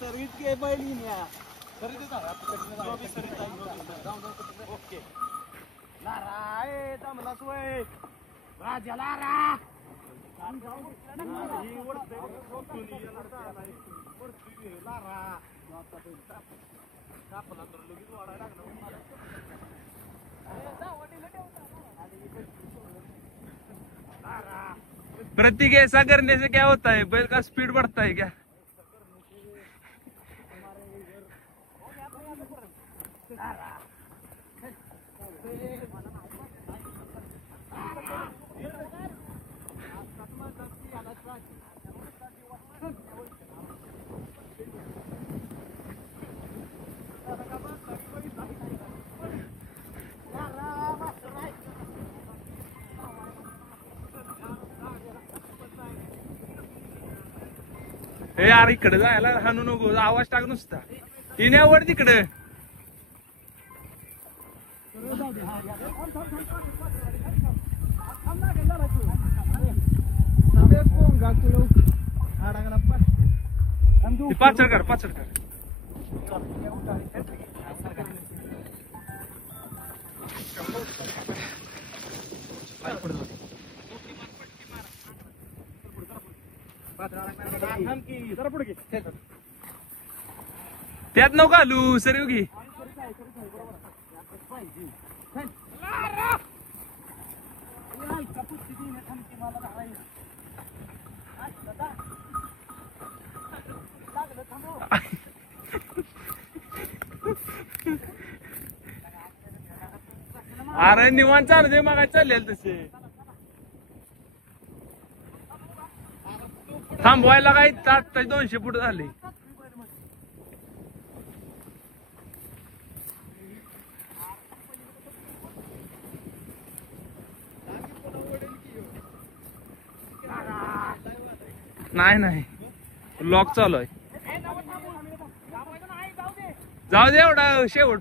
Service घे पहिली okay Lara जमला सोय राजा लारा प्रतीक ऐसा करने से क्या होता है? बैल का स्पीड बढ़ता है क्या? हे यार इकडे जायला हाणू नको, आवाज टाक नुसता. येण्यावर तिकडे पाचड कर पाचड कर. त्यात नको घालू सर की अरे निवांत चालते मग चाललेल तसे थांबवायला काय 200 फूट झाले. नाही नाही लॉक चालू आहे. जाऊ दे एवढा शेवट.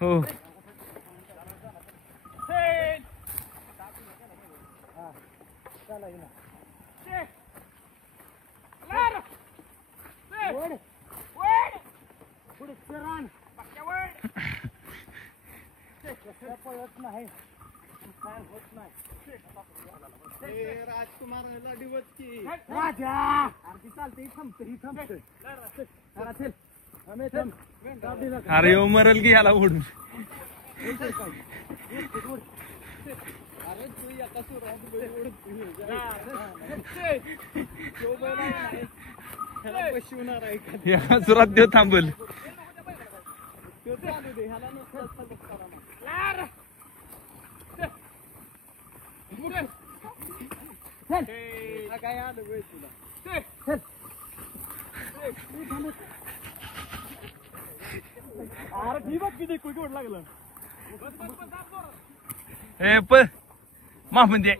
हो राजकुमार राजा आरती चालते थांबते. अरे येऊ मरल की याला ओढून. अरे तू एका या सुरात देव थांबल. काय आलं तुला अरे ठीक आहे किती कुठे लागलं हे पण मा म्हणजे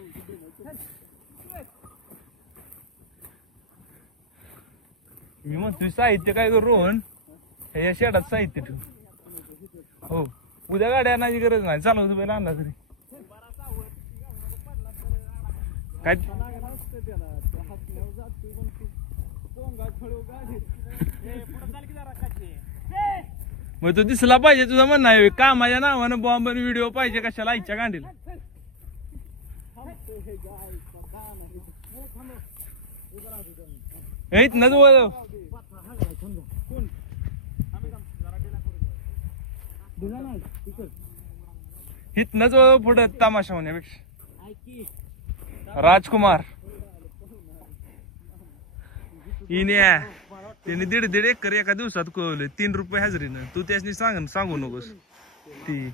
मी म्हणतोय साहित्य काय करू रोहन या शेडात साहित्य ठेव. हो उद्या गाड्या आणायची गरज नाही. चालवतो पहिला आणला तरी काय मग तो दिसला पाहिजे. तुझं म्हणणं आहे कामाच्या नावानं बॉम्ब व्हिडिओ पाहिजे कशाला आईच्या गांडीला. इथनच इथनच पुढे तमाशा होण्यापेक्षा. राजकुमार इन्या त्याने 1.5 एकर एका दिवसात कळवले 3 रुपये हजेरीनं. तू त्यासनी सांगू नकोस. ती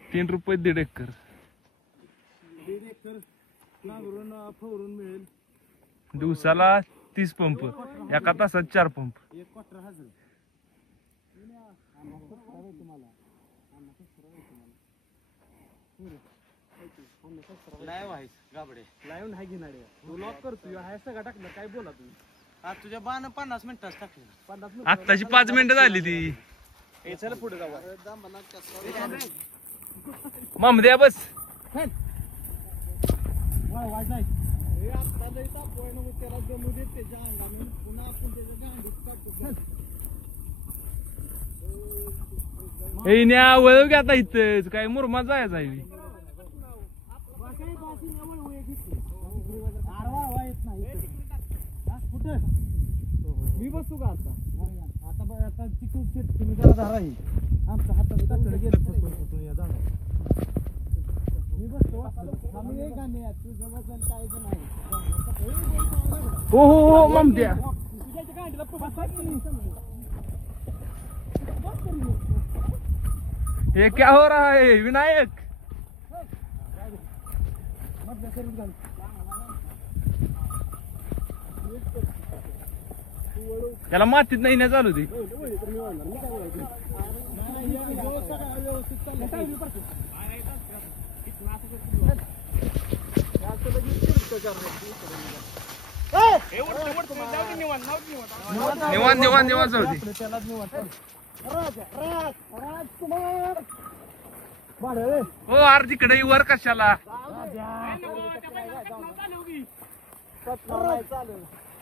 3 रुपये 1.5 एकर नांगरून फवरून मिळेल दिवसाला 30 पंप, एका तासात 4 पंप. लाईव्ह आहेस गाबडे, लाईव्ह नाही घेणार तू लॉक करतोय हाय सगळं टाकलं काय बोला तुम्ही आज तुझ्या 50 मिनिटाच टाकलं 50 मिनिट आत्ताची 5 मिनिटं झाली ती. ए चल पुढे जाऊ मग द्या बस. वाज नाही हे आता लई तापवण मग त्याला जमू देत त्याच्या अंगाने पुन्हा आपण त्याच्या गांडीत काढतो. हे न्या वळव घ्या आता इथं काय मुरमा जायचं आहे. मी बसू का आता आता चिकू तुम्ही जरा धरा आमच्या हातात कातड गेलं या जाणार मी बसतो आम्ही एक गाणे तुझं वजन काय नाही. हो हो हो मग द्या. ये क्या हो रहा है विनायक? त्याला मातीत नाही ना चालू ती. निवान निवान निवान जाऊ दे. हो आर तिकडे वर कशाला?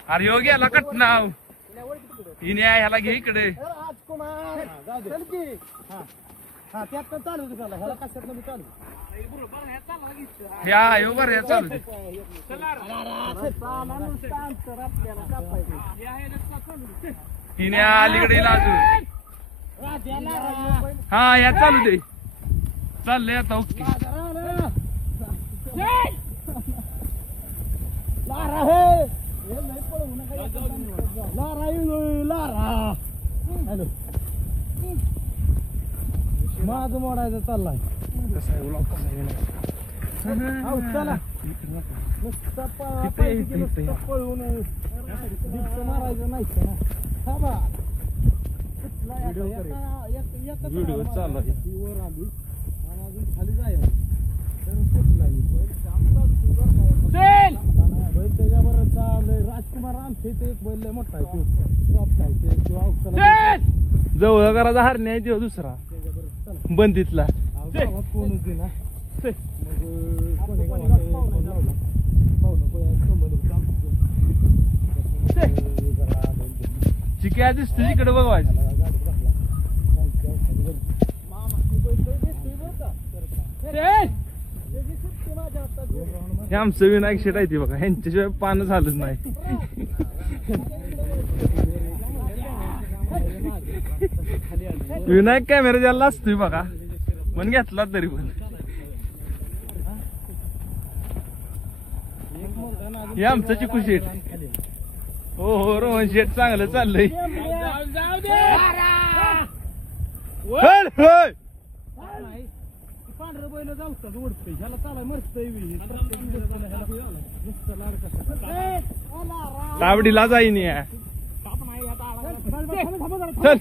अरे ह्यो गेला कट नाव हिने ह्याला घे इकडे. ह्या ह्यो बर ह्या चालू दे. हिने अलीकडे लाजू. हा या चालू दे. चाललंय आता ओके. माझ मोडायचं चाललाय चला पळून मारायचं नाही व्हिडिओ चालू आहे. वर आली आणि अजून खाली जायला त्याच्याबरोबर चाललंय. राजकुमार आमच्या इथे एक बैल मोठा आहे तो सॉफ्ट आहे जवळ करायचा हरणे आहे तो दुसरा बंदीतला. कोणच दे ना चिक्या दिसतो तिकडे बघवायचं. हे आमचं विनायक शेट आहे ते बघा, ह्यांच्याशिवाय पानं झालंच नाही. विनायक कॅमेरा ज्याला असतोय बघा पण घेतला तरी पण. हे आमचं चिकू शेट. हो हो रोहन शेट चांगलं चाललंय. पांढरं बैल जाऊतात ओढतंय ह्याला चालाय मरतय तावडीला जाईन या. चल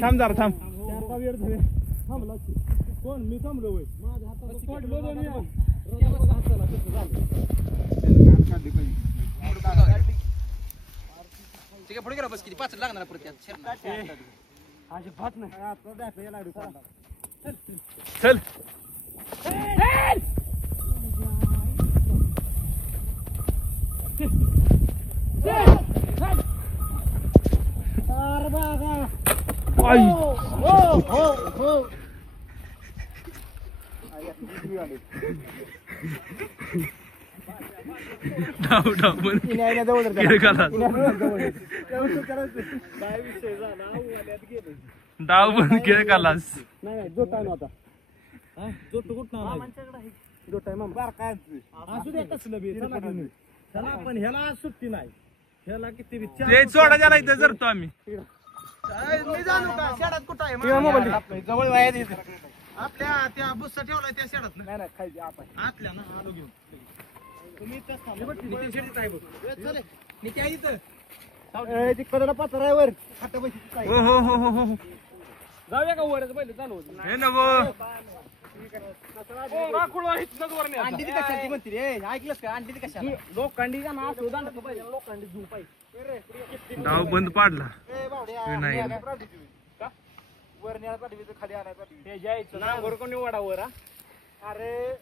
थांब जरा थांब. वेळ झाले थांबला कोण मी थांबलो होय माझ्या हाताला पुढे गेला बस किती 5 लागणार परत अजिबात नाही आता द्यायला लागलो चल. डाव डाव पण डाव पण खेळ कालास. नाही जोटा नव्हता जोट कुठं जोटा मग बार काय असू दे कसलं बी त्याला पण ह्याला सुट्टी नाही ह्याला किती ते सोडा ज्याला इथं जरतो आम्ही. मी जाणू का शेडात कुठं आहे जवळ वाया आपल्या त्या बुसचा ठेवलाय त्या शेडात ना नाही खायची आपण आतल्या ना आलो घेऊन तुम्ही इथंच थांबा. नितीन शेडीत आहे बघ. चल, निती आहे इथं. ती कडेला पत्रा आहे वर खाटा बशीची आहे. हो हो हो हो हो जाऊया का वरच पहिले चालू होतं हे नको अंडी ती कशाला ती म्हणते रे ऐकलंस का अंडी ती कशाला लोखंडी का ना असं दांडा पाहिजे लोखंडी झूम पाहिजे डाव बंद पाडला ए, बावड्या, नाही. वर न्यायला पाठवली तुम्ही. वर न्यायला पाठवली तर खाली आणायला पाठवली. हे जायचं नांगर कोणी वडावर हा अरे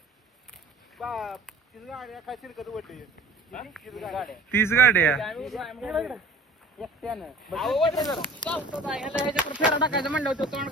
बाप तिथं गाड्या काय शिरकत वडली तिथं गाड्या 30 गाड्या एकट्यानं ह्याच्याकडे फेरा टाकायचं म्हणलं होतं तोंड